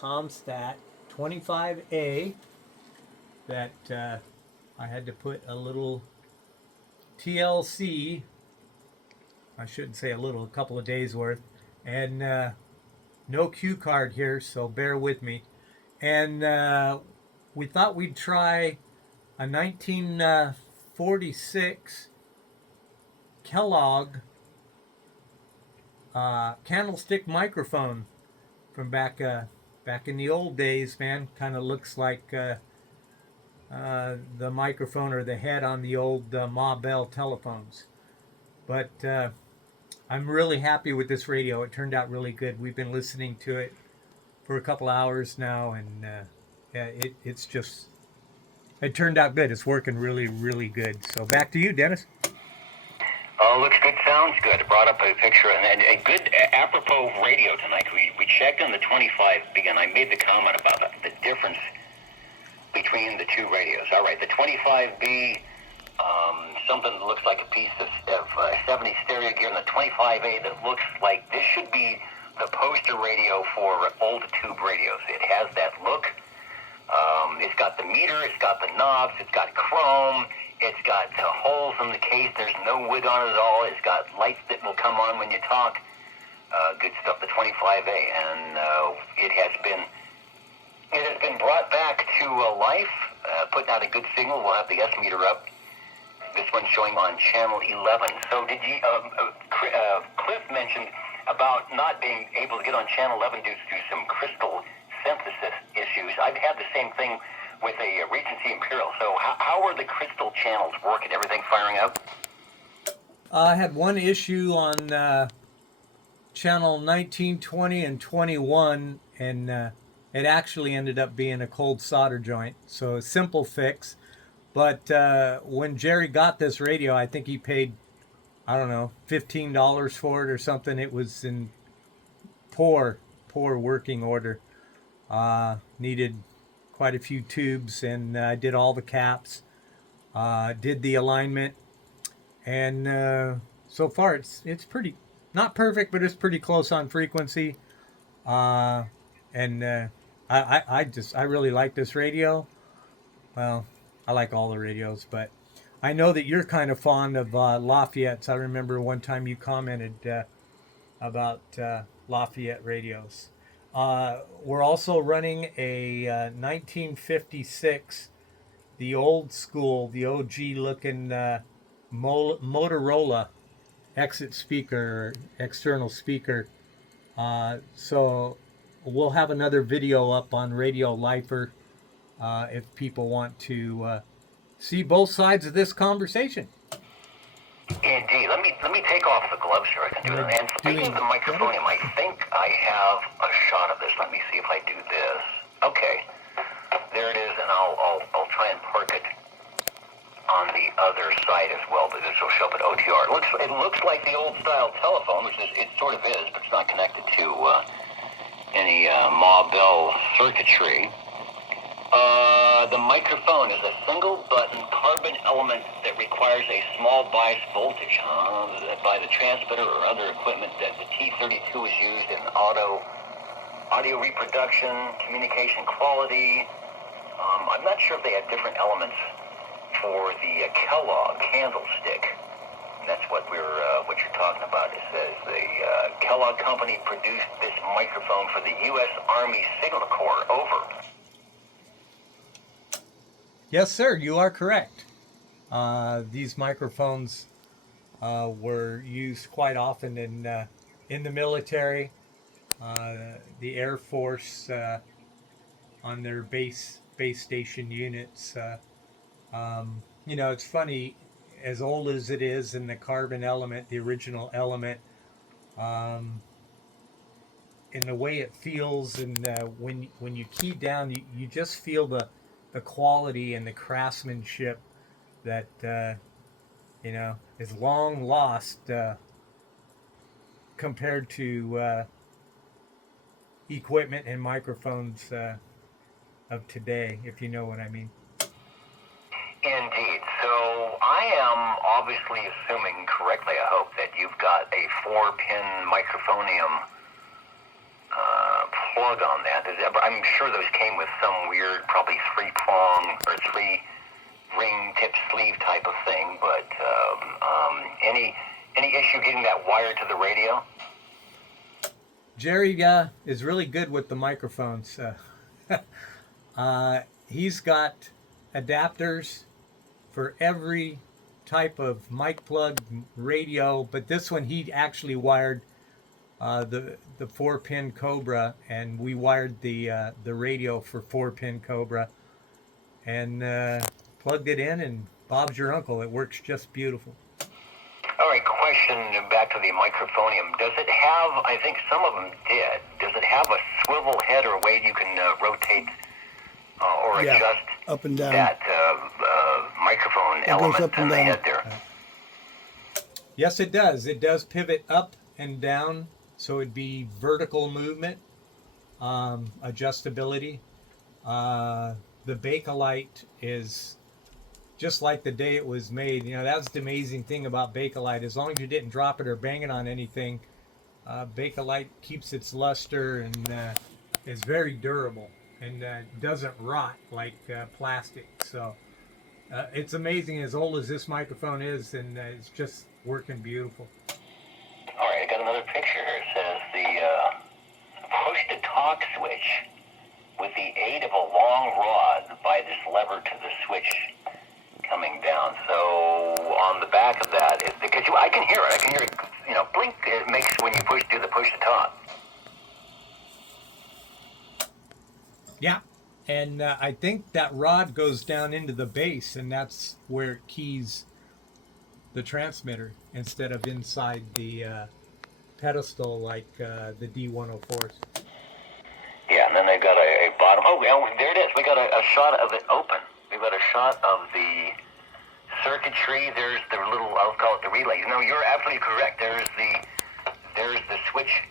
Comstat 25A that I had to put a little TLC, I shouldn't say a little, a couple of days worth, and no cue card here, so bear with me. And we thought we'd try a 1946 Kellogg Candlestick microphone from back in the old days, man. Kind of looks like the microphone or the head on the old Ma Bell telephones. But I'm really happy with this radio. It turned out really good. We've been listening to it for a couple hours now, and it turned out good. It's working really, really good. So back to you, Dennis. Oh, looks good, sounds good. Brought up a picture and a good apropos radio tonight. We checked on the 25B, and I made the comment about the difference between the two radios. All right, the 25B, something that looks like a piece of 70 stereo gear, and the 25A that looks like this should be the poster radio for old tube radios. It has that look. It's got the meter, it's got the knobs, it's got chrome, it's got holes in the case, there's no wood on it at all, it's got lights that will come on when you talk. Good stuff, the 25A, and it has been brought back to life, putting out a good signal. We'll have the S meter up. This one's showing on channel 11. So did you, Cliff mentioned about not being able to get on channel 11 due to some crystal synthesis issues. I've had the same thing with a Regency Imperial. So how are the crystal channels working? Everything firing up? I had one issue on channel 19, 20, and 21, and it actually ended up being a cold solder joint. So a simple fix. But when Jerry got this radio, I think he paid, I don't know, $15 for it or something. It was in poor working order. Needed quite a few tubes, and I did all the caps, did the alignment, and so far it's pretty, not perfect, but it's pretty close on frequency. I really like this radio. Well, I like all the radios, but I know that you're kind of fond of Lafayette's. I remember one time you commented about Lafayette radios. We're also running a 1956, the old school, the OG looking Motorola exit speaker, external speaker. So we'll have another video up on Radio Lifer if people want to see both sides of this conversation. Indeed. Let me take off the gloves here. I can do that. And speaking of the microphone, I think I have a shot of this. Let me see if I do this. Okay. There it is, and I'll try and park it on the other side as well, but this will show up at OTR. It looks like the old style telephone, which it sort of is, but it's not connected to any Ma Bell circuitry. The microphone is a single button carbon element that requires a small bias voltage by the transmitter or other equipment that the T32 is used in audio reproduction, communication quality. I'm not sure if they have different elements for the Kellogg Candlestick. That's what you're talking about. It says the Kellogg company produced this microphone for the U.S. Army Signal Corps. Over. Yes, sir, you are correct. These microphones were used quite often in the military, the Air Force on their base station units. It's funny, as old as it is, and the carbon element, the original element, in the way it feels, and when you key down, you just feel the quality and the craftsmanship that is long lost compared to equipment and microphones of today, if you know what I mean. Indeed. So I am obviously assuming correctly, I hope, that you've got a 4-pin microphonium plug on that? I'm sure those came with some weird, probably 3-prong or 3-ring tip sleeve type of thing. But any issue getting that wire to the radio? Jerry is really good with the microphones. He's got adapters for every type of mic plug radio, but this one he actually wired the 4-pin Cobra, and we wired the radio for 4-pin Cobra, and plugged it in, and Bob's your uncle. It works just beautiful. All right, question back to the microphonium. Does it have, I think some of them did, does it have a swivel head or a way you can rotate or adjust up and down that microphone element on the head there? Yes, it does. It does pivot up and down, so it'd be vertical movement, adjustability. The Bakelite is just like the day it was made. You know, that's the amazing thing about Bakelite. As long as you didn't drop it or bang it on anything, Bakelite keeps its luster and is very durable and doesn't rot like plastic. So it's amazing, as old as this microphone is, and it's just working beautiful. All right, I got another picture here. It says the push-to-talk switch with the aid of a long rod by this lever to the switch coming down. So on the back of that, because I can hear it. I can hear it, blink. It makes when you do the push-to-talk. Yeah, and I think that rod goes down into the base, and that's where it keys the transmitter instead of inside the pedestal like the D104s. Yeah, and then they've got a bottom. Oh, well, there it is. We got a shot of it open. We've got a shot of the circuitry. There's the little, I'll call it the relays. No, you're absolutely correct. There's the switch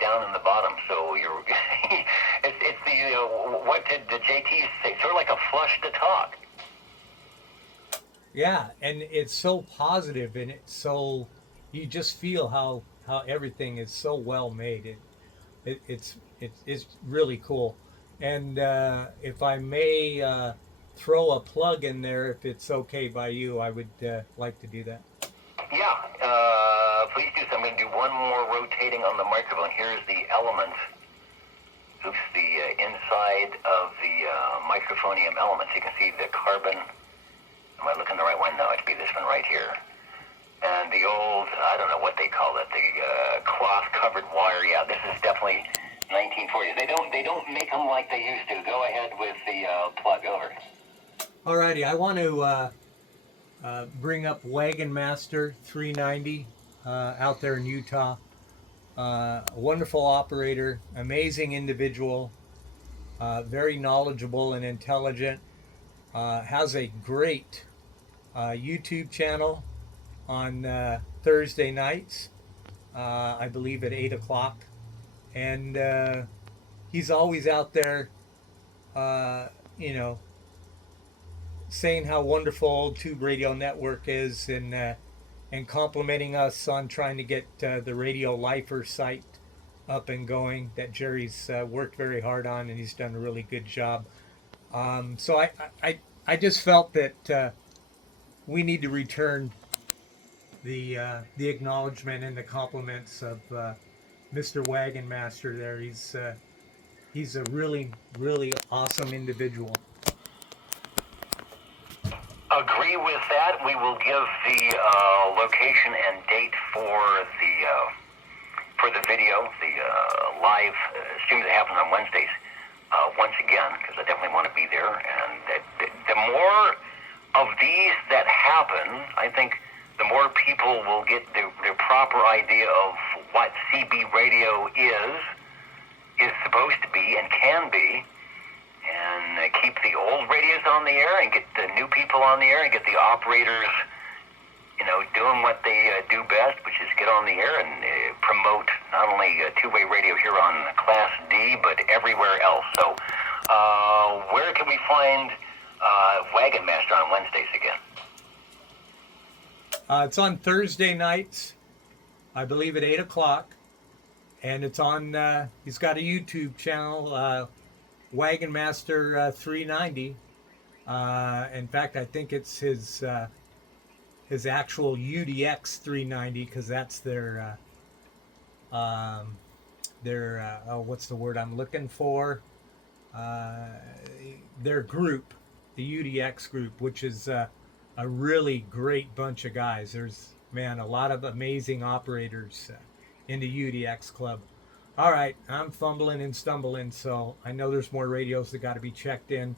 down in the bottom. So you're, it's the, what did the JT say? Sort of like a flush to talk. Yeah, and it's so positive, and it's so, you just feel how everything is so well made. It's really cool. And if I may throw a plug in there, if it's okay by you, I would like to do that. Yeah, please do so. I'm going to do one more rotating on the microphone. Here's the element. Oops, the inside of the microphonium element. You can see the carbon. Am I looking the right one? No, it'd be this one right here. And the old, I don't know what they call it, the cloth-covered wire. Yeah, this is definitely 1940s. They don't make them like they used to. Go ahead with the plug. Over. Alrighty, I want to bring up Wagon Master 390 out there in Utah. A wonderful operator, amazing individual, very knowledgeable and intelligent. Has a great YouTube channel on Thursday nights, I believe at 8 o'clock. And he's always out there, saying how wonderful Old Tube Radio Network is, and complimenting us on trying to get the Radio Lifer site up and going that Jerry's worked very hard on, and he's done a really good job. So I just felt that we need to return the acknowledgement and the compliments of Mr. Wagon Master there. He's a really, really awesome individual. Agree with that. We will give the location and date for the video, the live stream that happens on Wednesdays. Once again, because I definitely want to be there. And the more of these that happen, I think the more people will get their proper idea of what CB radio is supposed to be and can be, and keep the old radios on the air and get the new people on the air and get the operators, doing what they do best, which is get on the air and promote not only two-way radio here on Class D, but everywhere else. So where can we find Wagon Master on Wednesdays again? It's on Thursday nights, I believe at 8 o'clock. and it's on. He's got a YouTube channel, Wagon Master 390. In fact, I think it's his actual UDX 390 because that's their what's the word I'm looking for? Uh, their group, the UDX group, which is a really great bunch of guys. There's, man, a lot of amazing operators in the UDX club. All right, I'm fumbling and stumbling, so I know there's more radios that got to be checked in,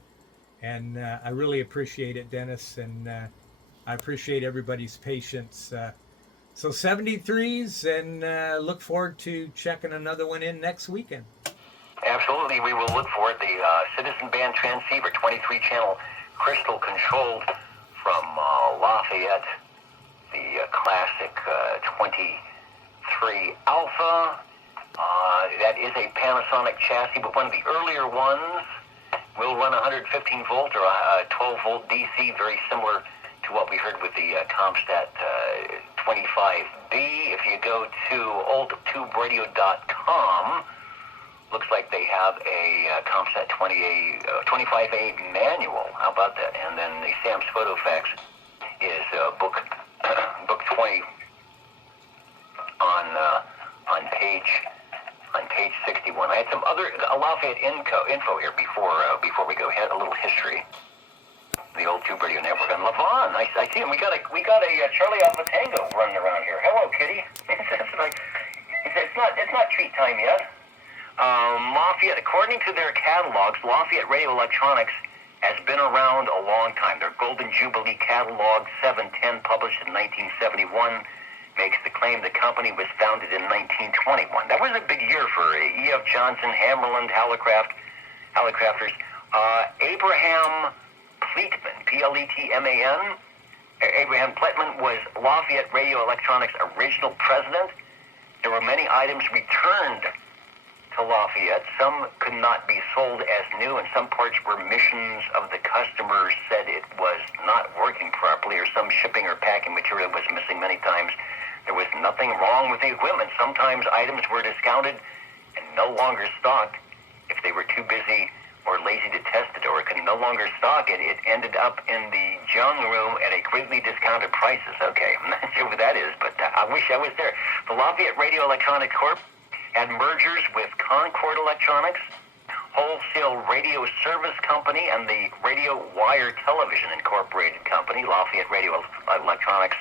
and I really appreciate it, Dennis, and I appreciate everybody's patience. So 73s, and look forward to checking another one in next weekend. Absolutely, we will look for it. The Citizen Band Transceiver, 23-channel crystal controlled from Lafayette, the classic 23 Alpha. That is a Panasonic chassis, but one of the earlier ones will run 115 volt or 12 volt DC, very similar to what we heard with the Comstat 25B. If you go to oldtuberadionetwork.com, looks like they have a Comstat 25A manual. How about that? And then the Sam's Photofax is book 20 on page 61. I had some other Lafayette info here before we go ahead. A little history. The Old Tube Radio Network on Levon. I see him. We got a Charlie Alpha Tango running around here. Hello, Kitty. It's not treat time yet. Lafayette, according to their catalogs, Lafayette Radio Electronics has been around a long time. Their Golden Jubilee Catalog 710, published in 1971, makes the claim the company was founded in 1921. That was a big year for E.F. Johnson, Hammerland, Hallicrafters. Abraham Pleitman, P-L-E-T-M-A-N. Abraham Pleitman was Lafayette Radio Electronics' original president. There were many items returned to Lafayette. Some could not be sold as new, and some parts were missions of the customers said it was not working properly, or some shipping or packing material was missing many times. There was nothing wrong with the equipment. Sometimes items were discounted and no longer stocked if they were too busy or lazy to test it, or it could no longer stock it. It ended up in the junk room at a greatly discounted prices. Okay, I'm not sure what that is, but I wish I was there. The Lafayette Radio Electronics Corp had mergers with Concord Electronics, Wholesale Radio Service Company, and the Radio Wire Television Incorporated Company. Lafayette Radio Electronics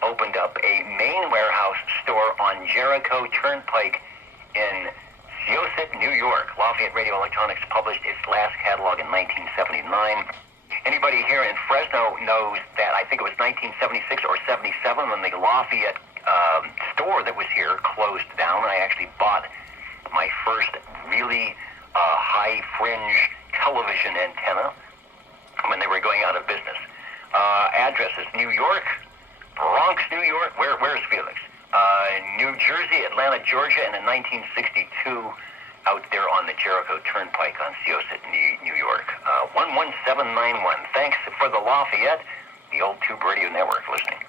opened up a main warehouse store on Jericho Turnpike in Syosset, New York. Lafayette Radio Electronics published its last catalog in 1979. Anybody here in Fresno knows that I think it was 1976 or 77 when the Lafayette store that was here closed down. I actually bought my first really high fringe television antenna when they were going out of business. Addresses: New York, Bronx, New York. Where's Felix? New Jersey, Atlanta, Georgia, and in 1962 out there on the Jericho Turnpike on Syosset, New York. 11791. Thanks for the Lafayette, the Old Tube Radio Network listening.